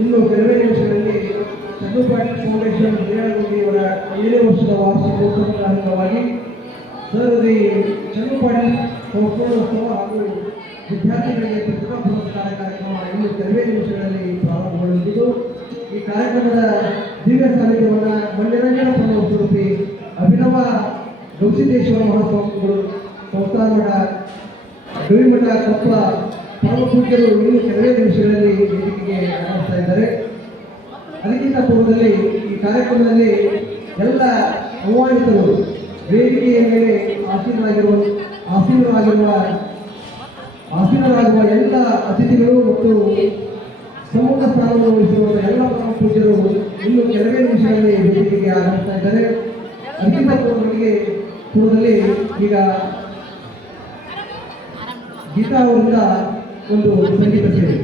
ಇನ್ನು ಕೆಲವೇ ನಿಮಿಷಗಳಲ್ಲಿ ಚಂದ್ರಪಾಟಿ ಫೌಂಡೇಶನ್ ಅವರ 7ನೇ ವರ್ಷದ ವಾರ್ಷಿಕೋತ್ಸವದ ಅಂಗವಾಗಿ ಸರ್ ಚಂದ್ರಪಾಟಿ ಪೌಷ್ಣೋತ್ಸವ ಹಾಗೂ ವಿದ್ಯಾರ್ಥಿಗಳಿಗೆ ಪ್ರತಿಭಾ ಪುರಸ್ಕಾರ ಕಾರ್ಯಕ್ರಮ ಇನ್ನು ಕೆಲವೇ ನಿಮಿಷಗಳಲ್ಲಿ ಪ್ರಾರಂಭಗೊಳ್ಳಲಿದ್ದು ಈ ಕಾರ್ಯಕ್ರಮದ ದಿವ್ಯ ಸಾನ್ನಿಧ್ಯವನ್ನು ಮಂಡ್ಯರಂಜನ ಸ್ವರೂಪಿ ಅಭಿನವ ಗವಿಸಿದ್ದೇಶ್ವರ ಮಹಾಸ್ವಾಮಿಗಳು ಸಂಸ್ಥಾನ ಮಠ ಗವಿಮಠ ಕೊಪ್ಪಳ ಪರಮ ಪೂಜ್ಯರು ಇನ್ನು ಕೆಲವೇ ನಿಮಿಷಗಳಲ್ಲಿ ವೇದಿಕೆಗೆ ಆಗಮಿಸ್ತಾ ಇದ್ದಾರೆ. ಅದಕ್ಕಿಂತ ಪೂರ್ವದಲ್ಲಿ ಈ ಕಾರ್ಯಕ್ರಮದಲ್ಲಿ ಎಲ್ಲ ಆಹ್ವಾನಿತರು ವೇದಿಕೆಯ ಮೇಲೆ ಆಸೀನರಾಗುವ ಎಲ್ಲ ಅತಿಥಿಗಳು ಮತ್ತು ಪ್ರಮುಖ ಸ್ಥಾನವನ್ನು ವಹಿಸಿರುವ ಎಲ್ಲ ಪರಮ ಪೂಜ್ಯರು ಇನ್ನು ಕೆಲವೇ ನಿಮಿಷಗಳಲ್ಲಿ ವೇದಿಕೆಗೆ ಆಗಮಿಸ್ತಾ ಇದ್ದಾರೆ. ಅದಕ್ಕಿಂತ ಪೂರ್ವದಲ್ಲಿ ಈಗ ಗೀತಾ ಅವರಿಂದ ಒಂದು ಸಂಗೀತ ಸೇವೆ.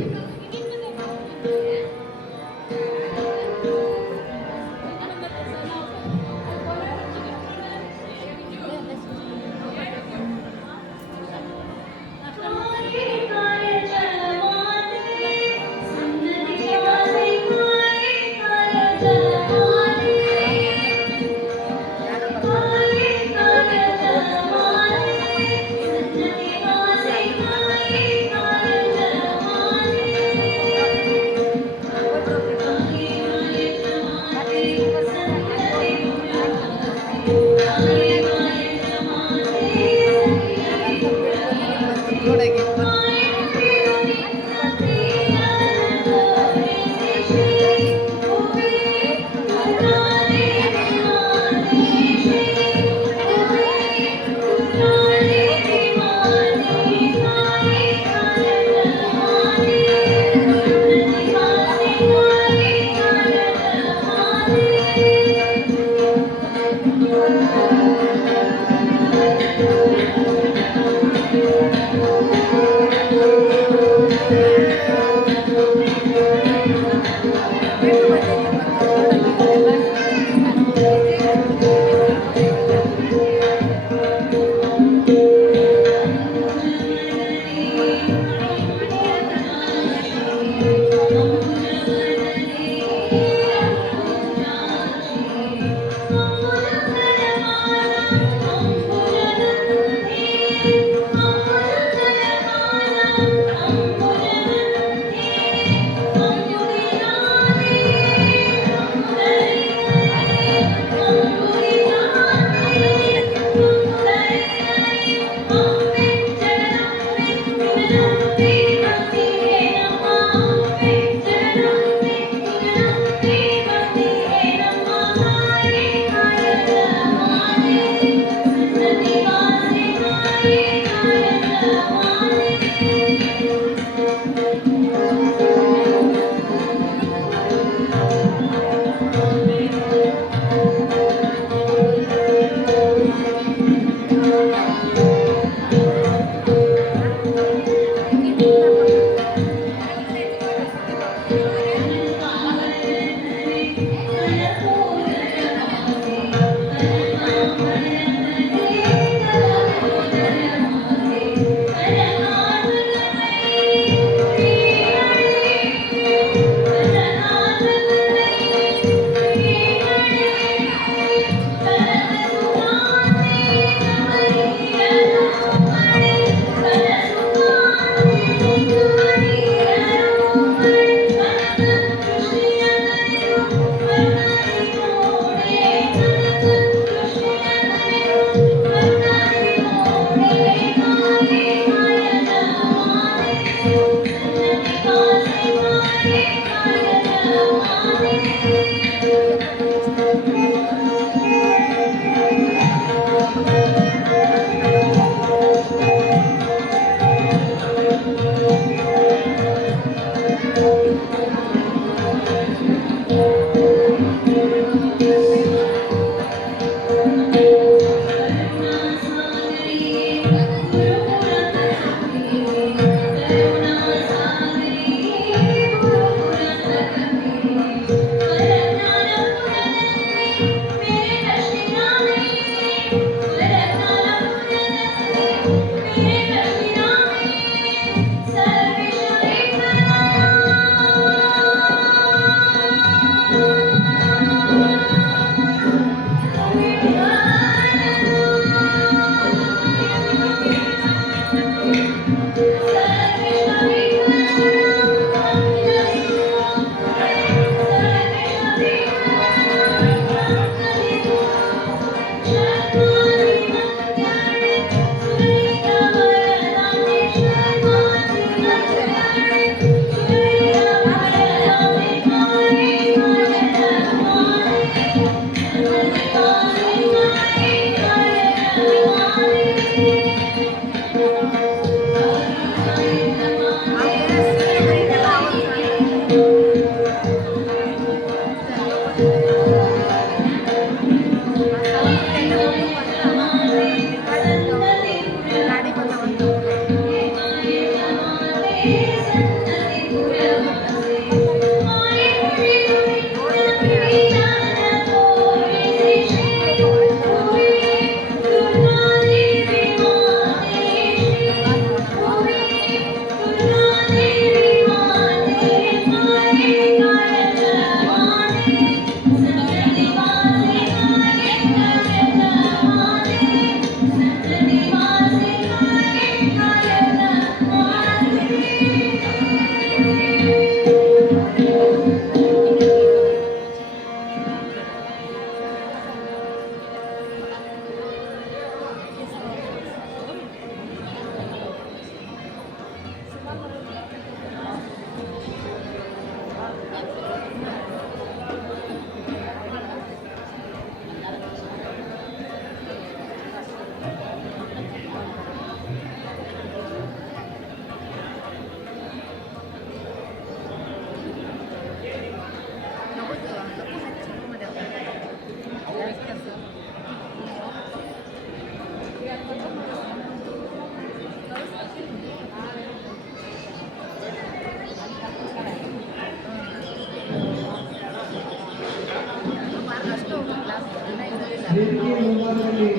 ವೇದಿಕೆ ಮುಂಭಾಗದಲ್ಲಿ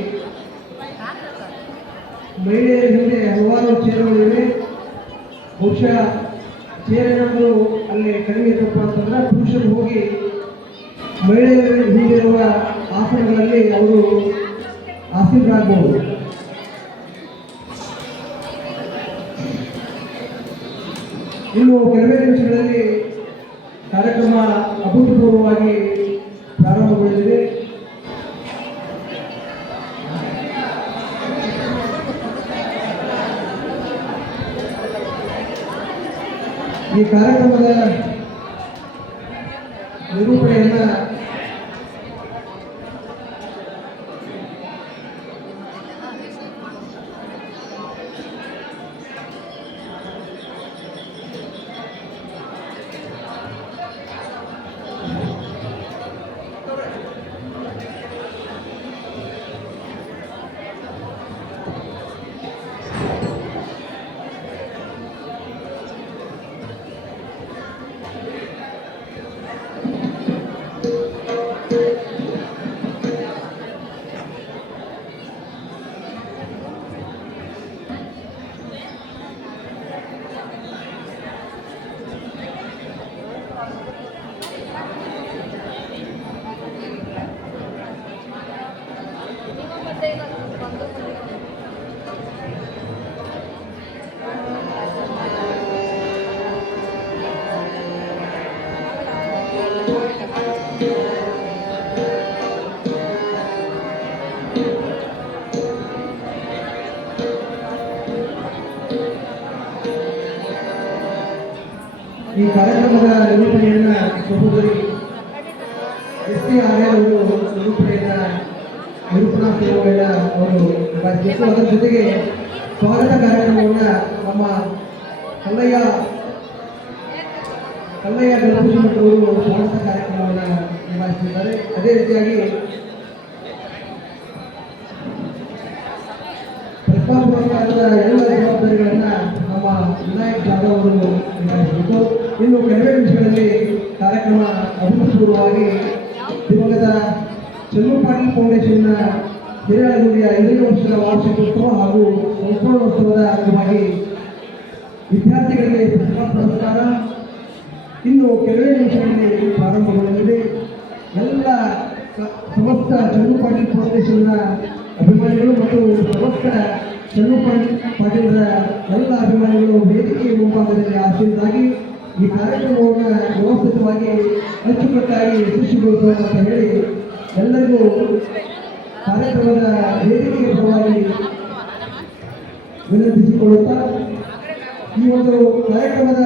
ಮಹಿಳೆಯರ ಹಿಂದೆ ಹಲವಾರು ಚೇರುಗಳಿವೆ. ಬಹುಶಃ ಚೇರೇನಾದರೂ ಅಲ್ಲಿ ಕಡಿಮೆ ಇದ್ದಪ್ಪ ಅಂತಂದ್ರೆ ಪುರುಷರು ಹೋಗಿ ಮಹಿಳೆಯರ ಹಿಂದಿರುವ ಆಸನಗಳಲ್ಲಿ ಅವರು ಆಸೀನರಾಗಬಹುದು. ಇನ್ನು ಕೆಲವೇ ನಿಮಿಷಗಳಲ್ಲಿ ಕಾರ್ಯಕ್ರಮ ಅಭೂತಪೂರ್ವವಾಗಿ ಪ್ರಾರಂಭಗೊಳ್ಳಲಿದೆ. ಈ ಕಾರ್ಯಕ್ರಮದ ನಿರೂಪಣೆಯನ್ನ ಈ ಕಾರ್ಯಕ್ರಮದ ನಿರೂಪಣೆಯನ್ನ ಸಹೋದರಿ ಎಸ್.ಟಿ. ಆರ್ಯರ್ ಅವರು ನಿರೂಪಣಾ ಸೇವೆಗಳ ಅವರು ನಿಭಾಯಿಸಬೇಕು. ಅದರ ಜೊತೆಗೆ ಸ್ವಾಗತ ಕಾರ್ಯಕ್ರಮವನ್ನು ನಮ್ಮ ಕಲ್ಲಯ್ಯ ಗಣಪತಿ ಮಠವರು ಸ್ವಾಗತ ಕಾರ್ಯಕ್ರಮವನ್ನು ನಿಭಾಯಿಸುತ್ತಿದ್ದಾರೆ. ಅದೇ ರೀತಿಯಾಗಿ ಪ್ರತಿಭಾ ಪುರಸ್ಕಾರದ ಎಲ್ಲ ಜವಾಬ್ದಾರಿಗಳನ್ನು ನಮ್ಮ ವಿನಾಯಕ್ ಜಾಧವ್ ಅವರು ನಿಭಾಯಿಸಬೇಕು. ಇನ್ನು ಕೆಲವೇ ನಿಮಿಷಗಳಲ್ಲಿ ಕಾರ್ಯಕ್ರಮ ಅಭೂತಪೂರ್ವವಾಗಿ ದಿವಂಗತ ಚಂದ್ರು ಪಾಟೀಲ್ ಫೌಂಡೇಶನ್ನ ಹಿರಿಯಗುಡಿಯ 5ನೇ ವರ್ಷದ ವಾರ್ಷಿಕೋತ್ಸವ ಹಾಗೂ ಸಂಪೂರ್ಣೋತ್ಸವದ ಅಂಗವಾಗಿ ವಿದ್ಯಾರ್ಥಿಗಳಿಗೆ ಪ್ರತಿಭಾ ಪುರಸ್ಕಾರ ಇನ್ನು ಕೆಲವೇ ನಿಮಿಷಗಳಲ್ಲಿ ಪ್ರಾರಂಭಗೊಳ್ಳಲಿದೆ. ಎಲ್ಲ ಸಮಸ್ತ ಚಂದ್ರು ಪಾಟೀಲ್ ಫೌಂಡೇಶನ್ನ ಅಭಿಮಾನಿಗಳು ಮತ್ತು ಸಮಸ್ತ ಚನ್ನು ಪಾಟೀಲರ ಎಲ್ಲ ಅಭಿಮಾನಿಗಳು ವೇದಿಕೆಯ ಮುಂಭಾಗದಲ್ಲಿ ಆಶೀರ್ವಾದಾಗಿ ಈ ಕಾರ್ಯಕ್ರಮವನ್ನು ವ್ಯವಸ್ಥಿತವಾಗಿ ಅಚ್ಚುಕಟ್ಟಾಗಿ ಯಶಸ್ವಿಗೊಳಿಸೋಣ ಅಂತ ಹೇಳಿ ಎಲ್ಲರಿಗೂ ಕಾರ್ಯಕ್ರಮದ ವೇದಿಕೆಯ ಪರವಾಗಿ ವಿನಂತಿಸಿಕೊಳ್ಳುತ್ತಾ ಈ ಒಂದು ಕಾರ್ಯಕ್ರಮದ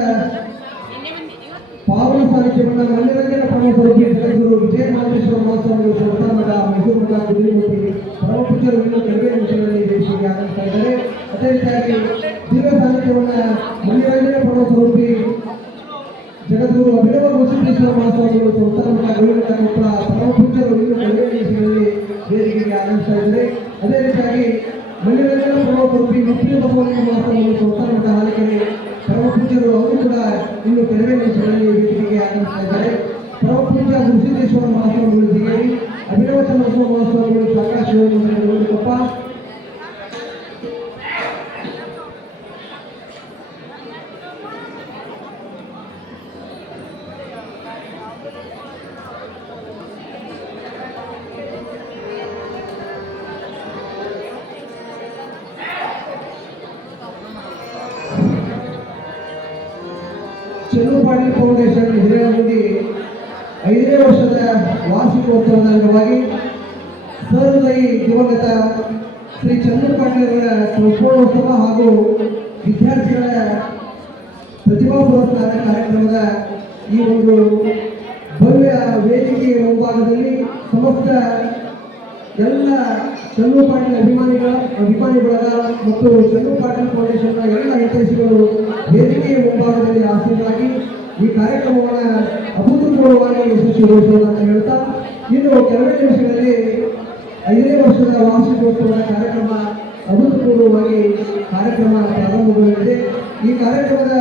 ಪಾವನ ಸಾಹಿತ್ಯವನ್ನು ಮನರಂಜನಾ ಪ್ರಮುಖರಿಗೆ ಜಗದ್ಗುರು ವಿಜಯ ಮಹೇಶ್ವರ ಮಹಾಸ್ವಾಮಿಗಳು ಸಂಸ್ಥಾನದ ಮೈಸೂರು ಮಠ ಕುದುರೆಮೂರ್ತಿ ಪರಮಪೂಜ್ಯರು ಇನ್ನೂ ಕೆಲವೇ ನಿಮಿಷಗಳಲ್ಲಿ ದೇಶಕ್ಕೆ ಆಗಮಿಸ್ತಾ ಇದ್ದಾರೆ. ಅದೇ ರೀತಿಯಾಗಿ ದಿವ್ಯ ಸಾಹಿತ್ಯವನ್ನು ಮನರಂಜನಾ ಪ್ರಮುಖರೂಪಿ ಜಗದ್ಗುರು ಅಭಿನವ ಗೋಸಿದ್ದೇಶ್ವರ ಮಹಾಸ್ವಾಮಿಗಳು ಸಂಸ್ಥಾನ ಮಠ ಗೌರಿಮಠ ಕೊಪ್ಪಳ ಪರಮಪೂಜ್ಯರು ಇನ್ನೂ ಕೆಲವೇ ನಿಮಿಷಗಳಲ್ಲಿ ವೇದಿಕೆಗೆ ಆಗಮಿಸ್ತಾ ಇದ್ದಾರೆ. ಅದೇ ರೀತಿಯಾಗಿ ಮನರಂಜನಾ ಪ್ರಮುಖರೂಪಿ ಮುಖ್ಯ ಬಸವಲಿಂಗ ಮಹಾಸ್ವಾಮಿಗಳು ಸಂಸ್ಥಾನ ಮಠ ಹಾಲಿಕೆರೆ ಪರಮಪೂಜ್ಯರು ಅವರು ಕೂಡ ಇನ್ನು ಕೆಲವೇ ನಿಮಿಷಗಳಲ್ಲಿ ವೇದಿಕೆಗೆ ಆಗಮಿಸ್ತಾ ಇದ್ದಾರೆ. ಪರಮಪೂಜ್ಯ ಗುರುಸಿದ್ದೇಶ್ವರ ಮಹಾಸ್ವಾಮಿಗಳು ಜಿಗೇರಿ, ಅಭಿನವ ಚಂದ್ರಸ್ವಾಮಿ ಮಹಾಸ್ವಾಮಿಗಳು ಸಾಕಾ ಶಿವಕೊಪ್ಪ, ಚನ್ನು ಪಾಟೀಲ್ ಫೌಂಡೇಶನ್ ಹಿರೇಗುಂದಿ 5ನೇ ವರ್ಷದ ವಾರ್ಷಿಕೋತ್ಸವದ ಅಂಗವಾಗಿ ಸಹೃದಯಿ ದಿವಂಗತ ಶ್ರೀ ಚನ್ನು ಪಾಟೀಲರ ಸಂಸ್ಮರಣೋತ್ಸವ ಹಾಗೂ ವಿದ್ಯಾರ್ಥಿಗಳ ಪ್ರತಿಭಾ ಪುರಸ್ಕಾರ ಕಾರ್ಯಕ್ರಮದ ಈ ಒಂದು ಭವ್ಯ ವೇದಿಕೆಯ ಮುಂಭಾಗದಲ್ಲಿ ಸಮಸ್ತ ಎಲ್ಲ ಚನ್ನು ಪಾಟೀಲ್ ಅಭಿಮಾನಿ ಬಳಗ ಮತ್ತು ಚನ್ನು ಪಾಟೀಲ್ ಫೌಂಡೇಶನ್ನ ಎಲ್ಲ ಹಿತೈಷಿಗಳು ವೇದಿಕೆಯ ಮುಂಭಾಗದಲ್ಲಿ ಆಸೀನರಾಗಿ ಈ ಕಾರ್ಯಕ್ರಮವನ್ನು ಅಭೂತಪೂರ್ವವಾಗಿ ಯಶಸ್ವಿಗೊಳಿಸೋಣ ಅಂತ ಹೇಳ್ತಾ ಇನ್ನು ಕೆಲವೇ ನಿಮಿಷಗಳಲ್ಲಿ 5ನೇ ವರ್ಷದ ವಾರ್ಷಿಕೋತ್ಸವದ ಕಾರ್ಯಕ್ರಮ ಅಭೂತಪೂರ್ವವಾಗಿ ಕಾರ್ಯಕ್ರಮ ಪ್ರಾರಂಭಗೊಳ್ಳಲಿದೆ. ಈ ಕಾರ್ಯಕ್ರಮದ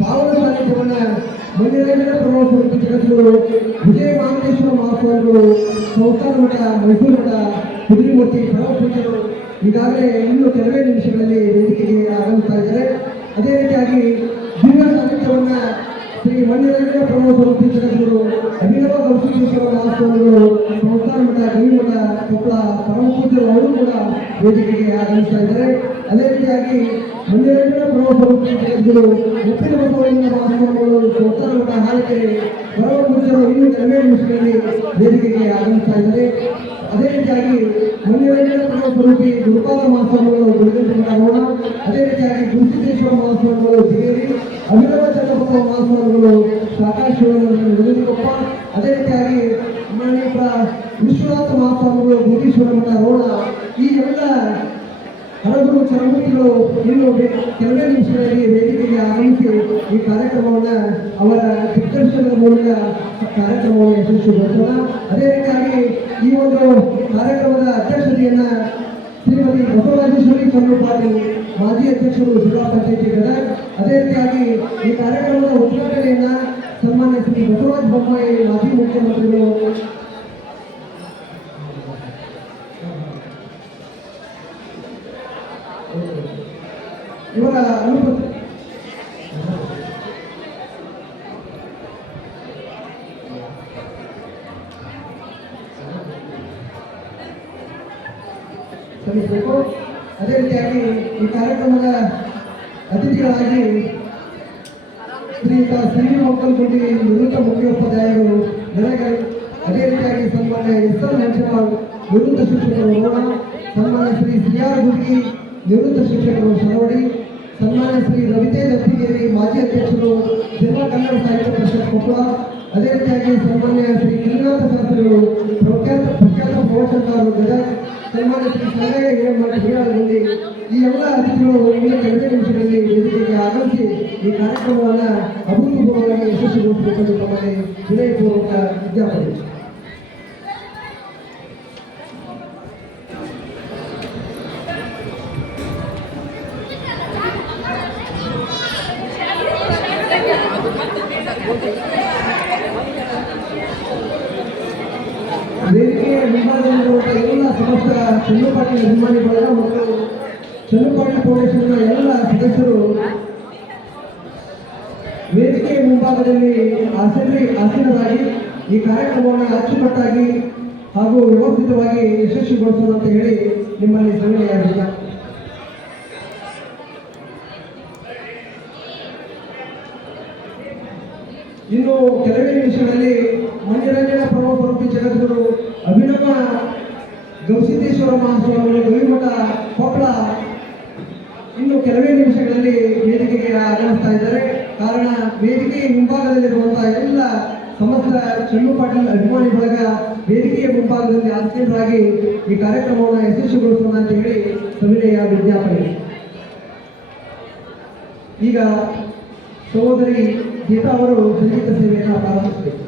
ಪಾವನ ಸಾಹಿತ್ಯವನ್ನು ಮನರಂಜನಾ ಪ್ರಮುಖರು ಜಗದ್ಗುರು ವಿಜಯ ಮಹೇಶ್ವರ ಮಹಾಸ್ವಾಮಿಗಳು ಸಂಸ್ಥಾನ ಮಠ ಮೈಸೂರು ಮಠ ಕುದುರೆಮೂರ್ತಿ ಪರಮಪೂಜ್ಯರು ಈಗಾಗಲೇ ಇನ್ನು ಕೆಲವೇ ನಿಮಿಷಗಳಲ್ಲಿ ವೇದಿಕೆಗೆ ಆಗಮಿಸ್ತಾ ಇದ್ದಾರೆ. ಅದೇ ರೀತಿಯಾಗಿ ದಿವ್ಯ ಸಾಹಿತ್ಯವನ್ನು ಶ್ರೀ ಮನರಂಜನಾ ಪ್ರಮುಖರು ಜಗದ್ಗುರು ಅಭಿನವ ಗೌಸಿದ್ದೇಶ್ವರ ಮಹಾಸ್ವಾಮಿಗಳು ಸಂಸ್ಥಾನ ಮಠ ಗವಿಮಠ ಕೊಪ್ಪಳ ಪರಮಪೂಜ್ಯರು ಅವರು ಕೂಡ ವೇದಿಕೆಗೆ ಆಗಮಿಸ್ತಾ ಇದ್ದಾರೆ. ಅದೇ ರೀತಿಯಾಗಿ ಮನರಂಜನಾ ಪ್ರಮುಖರು ಜಗದ್ಗುರು ಮುಪ್ಪಿನ ಬಸವಲಿಂಗ ಮಹಾಸ್ವಾಮಿಗಳು ಸಂಸ್ಥಾನ ಮಠ ಹಾಲಿಕೆರೆ ಪರಮಪೂಜ್ಯರು ಇನ್ನೂ ಕೆಲವೇ ನಿಮಿಷಗಳಲ್ಲಿ ವೇದಿಕೆಗೆ ಆಗಮಿಸ್ತಾ ಇದ್ದಾರೆ. ಅದೇ ರೀತಿಯಾಗಿ ಮನರಂಜನಾ ಪ್ರಮುಖರೂಪಿ ಗುರುಪಾದ ಮಹಾಸ್ವಾಮಿಗಳು ಗುರುಗಂಟೆಗೌಡ, ಅದೇ ರೀತಿಯಾಗಿ ಗುರುಸಿದ್ದೇಶ್ವರ ಮಹಾಸ್ವಾಮಿಗಳು ಜಿಗೇರಿ, ಅಭಿನವ ಚಂದ್ರಪ್ಪ ಮಹಾಸ್ವಾಮಿಗಳು ಸಾಕಾ ಶಿವಕೊಪ್ಪ, ಅದೇ ರೀತಿಯಾಗಿ ವಿಶ್ವನಾಥ ಮಹಾಸ್ವಾಮಿಗಳು ಭೂತೀಶ್ವರ ಮಠ ರೋಣ, ಈ ಎಲ್ಲ ಹಲವರು ಚರಮೂರ್ತಿಗಳು ಇನ್ನು ಕೆಲವೇ ನಿಮಿಷಗಳಲ್ಲಿ ವೇದಿಕೆಗೆ ಆಗಮಿಸಿ ಈ ಕಾರ್ಯಕ್ರಮವನ್ನು ಅವರ ದಿಗ್ದರ್ಶನದ ಮೂಲಕ ಕಾರ್ಯಕ್ರಮವನ್ನು ಯಶಸ್ವಿಗೊಳಿಸೋಣ. ಅದೇ ರೀತಿಯಾಗಿ ಈ ಒಂದು ಕಾರ್ಯಕ್ರಮದ ಅಧ್ಯಕ್ಷತೆಯನ್ನ ಶ್ರೀಮತಿ ಬಸವರಾಜೇಶ್ವರಿ ಚನ್ನು ಪಾಟೀಲ್ ಮಾಜಿ ಅಧ್ಯಕ್ಷರು ಜಿಲ್ಲಾ ಪಂಚಾಯತಿ ಗದಗ, ಅದೇ ರೀತಿಯಾಗಿ ಈ ಕಾರ್ಯಕ್ರಮದ ಉದ್ಘಾಟನೆಯನ್ನ ಸನ್ಮಾನ್ಯ ಶ್ರೀ ಬಸವರಾಜ ಬೊಮ್ಮಾಯಿ ಮಾಜಿ ಮುಖ್ಯಮಂತ್ರಿಗಳು ಇವರ ಅನುಪಸ್ಥಿತಿ ಸಲ್ಲಿಸಬೇಕು. ಅದೇ ರೀತಿಯಾಗಿ ಈ ಕಾರ್ಯಕ್ರಮದ ಅತಿಥಿಗಳಾಗಿ ಶ್ರೀಯುತ ಸಂಜೀವ್ ಮೊಕ್ಕಲ್ಗುಂಡಿ ನಿವೃತ್ತ ಮುಖ್ಯೋಪಾಧ್ಯಾಯರು ಗದಗ, ಅದೇ ರೀತಿಯಾಗಿ ಸನ್ಮಾನ್ಯ ಎಸ್.ಎಲ್. ನಂಜಮಾಳ್ ನಿವೃತ್ತ ಶಿಕ್ಷಕರು ರೋಣ, ಸನ್ಮಾನ್ಯ ಶ್ರೀ ಸಿ.ಆರ್. ಗುಡ್ಗಿ ನಿವೃತ್ತ ಶಿಕ್ಷಕರು ಶರವಡಿ, ಸನ್ಮಾನ್ಯ ಶ್ರೀ ರವಿತೇಜ್ ಅತ್ತಿಗೇರಿ ಮಾಜಿ ಅಧ್ಯಕ್ಷರು ಜಿಲ್ಲಾ ಕನ್ನಡ ಸಾಹಿತ್ಯ ಪರಿಷತ್ ಕೊಪ್ಪಳ, ಅದೇ ರೀತಿಯಾಗಿ ಸನ್ಮಾನ್ಯ ಶ್ರೀ ಗಿರಿನಾಥ ಶಾಸ್ತ್ರಿಗಳು ಪ್ರಖ್ಯಾತ ಪ್ರವಚನಕಾರರು ಗದಗ, ಸನ್ಮಾನ್ಯ ಶ್ರೀ ಸಂಗಯ್ಯ ಹಿರೇಮಠ ಹಿರಿಯಾಳಗುಂದಿ, ಈ ಎಲ್ಲ ಅತಿಥಿಗಳು ಇನ್ನು ಕೆಲವೇ ನಿಮಿಷಗಳಲ್ಲಿ ವೇದಿಕೆಗೆ ಆಗಮಿಸಿ ಈ ಕಾರ್ಯಕ್ರಮವನ್ನು ಅಭೂತಪೂರ್ವವಾಗಿ ಯಶಸ್ವಿಗೊಳಿಸಬೇಕೆಂದು ತಮ್ಮಲ್ಲಿ ವಿನಯಪೂರ್ವಕ ವಿಜ್ಞಾಪನೆ. ವೇದಿಕೆಯ ಮುಂಭಾಗದಲ್ಲಿರುವಂತಹ ಎಲ್ಲ ಸಮಸ್ತ ಚನ್ನು ಪಾಟೀಲ್ ಅಭಿಮಾನಿ ಬಳಗ ಮತ್ತು ಚನ್ನು ಪಾಟೀಲ್ ಫೌಂಡೇಶನ್ನ ಎಲ್ಲ ಸದಸ್ಯರು ವೇದಿಕೆಯ ಮುಂಭಾಗದಲ್ಲಿ ಆಸೀನರಾಗಿ ಈ ಕಾರ್ಯಕ್ರಮವನ್ನು ಅಚ್ಚುಕಟ್ಟಾಗಿ ಹಾಗೂ ವ್ಯವಸ್ಥಿತವಾಗಿ ಯಶಸ್ವಿಗೊಳಿಸೋಣ ಅಂತ ಹೇಳಿ ನಿಮ್ಮಲ್ಲಿ ಸಲಹೆಯಾಗಿದೆ. ಇನ್ನು ಕೆಲವೇ ನಿಮಿಷಗಳಲ್ಲಿ ಮಂಜುರಂಜನ ಪರಮಸ್ವರೂಪಿ ಜಗದ್ಗುರು ಅಭಿನವ ಗವಿಸಿದ್ದೇಶ್ವರ ಮಹಾಸ್ವಾಮಿಗಳು ಗವಿಮಠ ಕೊಪ್ಪಳ ಇನ್ನು ಕೆಲವೇ ನಿಮಿಷಗಳಲ್ಲಿ ವೇದಿಕೆಗೆ ಆಗಮಿಸ್ತಾ ಇದ್ದಾರೆ. ಕಾರಣ ವೇದಿಕೆಯ ಮುಂಭಾಗದಲ್ಲಿರುವಂತಹ ಎಲ್ಲ ಸಮಸ್ತ ಚನ್ನು ಪಾಟೀಲ್ ಅಭಿಮಾನಿ ಬಳಗ ವೇದಿಕೆಯ ಮುಂಭಾಗದಲ್ಲಿ ಆಸೀನರಾಗಿ ಈ ಕಾರ್ಯಕ್ರಮವನ್ನು ಯಶಸ್ವಿಗೊಳಿಸೋಣ ಅಂತ ಹೇಳಿ ಸವಿನಯ ವಿಜ್ಞಾಪನೆ. ಈಗ ಸಹೋದರಿ ಗೀತಾ ಅವರು ಸಂಗೀತ ಸೇವೆಯನ್ನು ಪ್ರಾರಂಭಿಸಬೇಕು.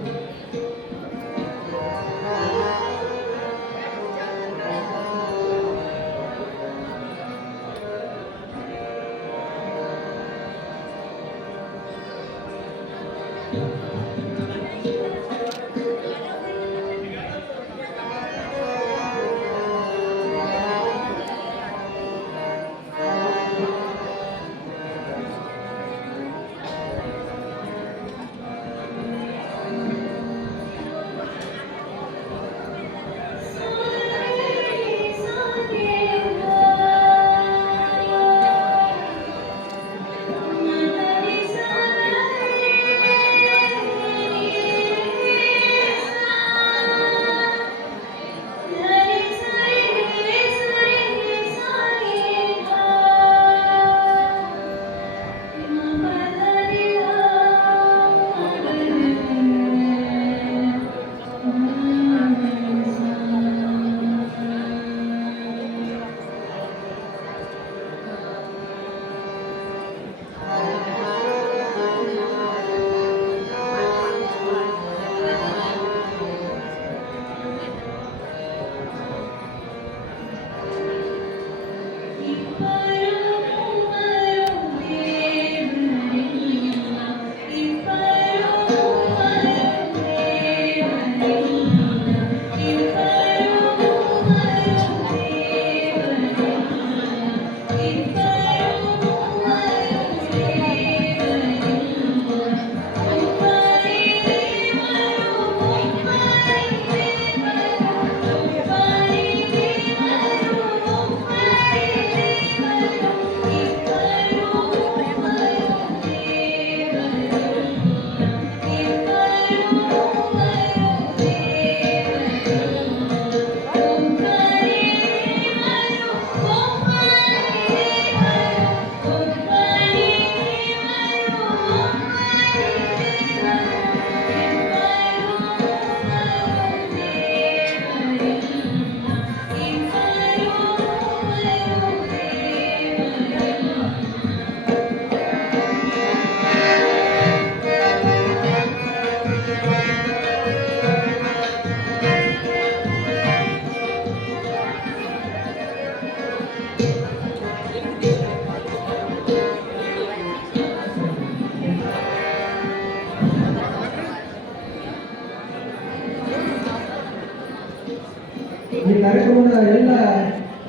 ಈ ಕಾರ್ಯಕ್ರಮದ ಎಲ್ಲ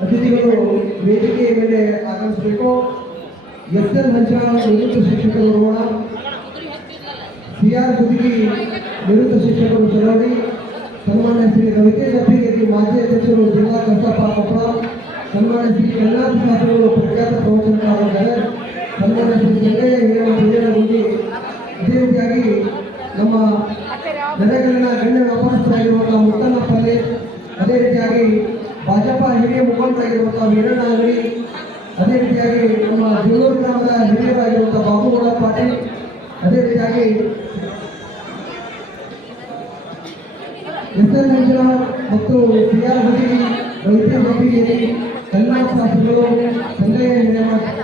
ಅತಿಥಿಗಳು ವೇದಿಕೆಯ ಮೇಲೆ ಆಗಮಿಸಬೇಕು. ಎಸ್.ಎಲ್. ಮಂಜುನಾಥ್ ನಿವೃತ್ತ ಶಿಕ್ಷಕರು ರೋಣ, ಸಿ.ಆರ್. ಗುದಿಗಿ ನಿವೃತ್ತ ಶಿಕ್ಷಕರು ಚಲೋಡಿ, ಸನ್ಮಾನ್ಯ ಶ್ರೀ ರವಿತೇಜ್ ಅಪ್ಪಿಗೇರಿ ಮಾಜಿ ಅಧ್ಯಕ್ಷರು ಜಿಲ್ಲಾ ಕಸಾಪ ಕೊಪ್ಪಳ, ಸನ್ಮಾನ್ಯ ಶ್ರೀ ಕಲ್ಯಾಣ ಶಾಸ್ತ್ರಿಗಳು ಪ್ರಖ್ಯಾತ ಪ್ರವಚನಕಾರರಾಗಿದ್ದಾರೆ, ಸನ್ಮಾನ್ಯ ಶ್ರೀ ಗಂಗಯ್ಯ ಹಿರೇಮಠ. ಇದೇ ರೀತಿಯಾಗಿ ನಮ್ಮ ಗದಗಿನ ಗಣ್ಯ ವ್ಯಾಪಾರಸ್ಥರಾಗಿರುವಂತಹ ಮುತ್ತನ್ನಪ್ಪಲ್ಲಿ, ಅದೇ ರೀತಿಯಾಗಿ ಭಾಜಪ ಹಿರಿಯ ಮುಖಂಡರಾಗಿರುವಂತಹ ವೀರಣ್ಣ ಅಂಗಡಿ, ಅದೇ ರೀತಿಯಾಗಿ ನಮ್ಮ ಜೂಳೂರು ಗ್ರಾಮದ ಹಿರಿಯರಾಗಿರುವಂತಹ ಬಾಬುಗೌಡ ಪಾಟೀಲ್, ಅದೇ ರೀತಿಯಾಗಿ ಎಸ್.ಎಲ್. ಮಂಜುನಾಥ್ ಮತ್ತು ಸಿ.ಆರ್. ಗುದಿಗಿ, ರವಿತೇಜ್ ಅಪ್ಪಿಗೇರಿ, ಕಲ್ಯಾಣ ಶಾಸ್ತ್ರಿಗಳು, ಸಂಗಯ್ಯ ಹಿರೇಮಠ.